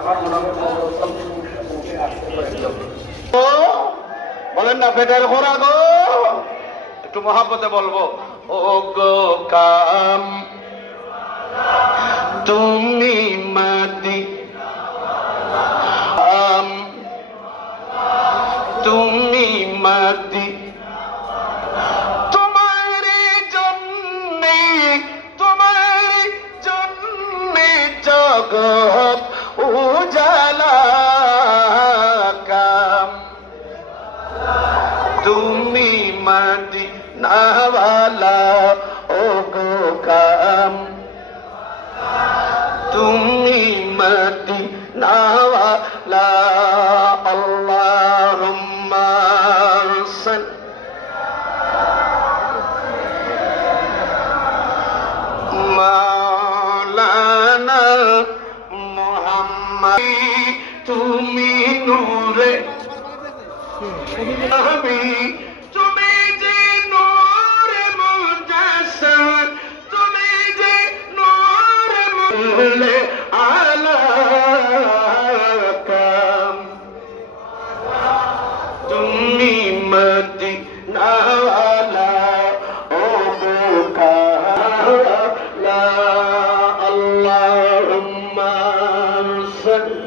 আমার মনে হয় মুখে আসতে পারে। বলেন না পেটের খোরা গো, একটু মহাব্বতে বলবো। ও গো কাম তুমি মাটি, তুমি মাটি, তোমার জন্যে, তোমার জন্যে জগৎ উজালা কাম, তুমি মাটি নাওয়ালা ও গো কাম, তুমি মাটি নাওয়ালা। আল্লাহুম্মা সাল্লি মাওলানা মুহাম্মদ, তুমি নূরে আমি, তুমি যে নূরে মুজাসসাদ, তুমি যে নূরে মুলে আলা কাম, তুমি মদিনা ওয়ালা ও গো কালা। আল্লাহুম্মা সাল্লি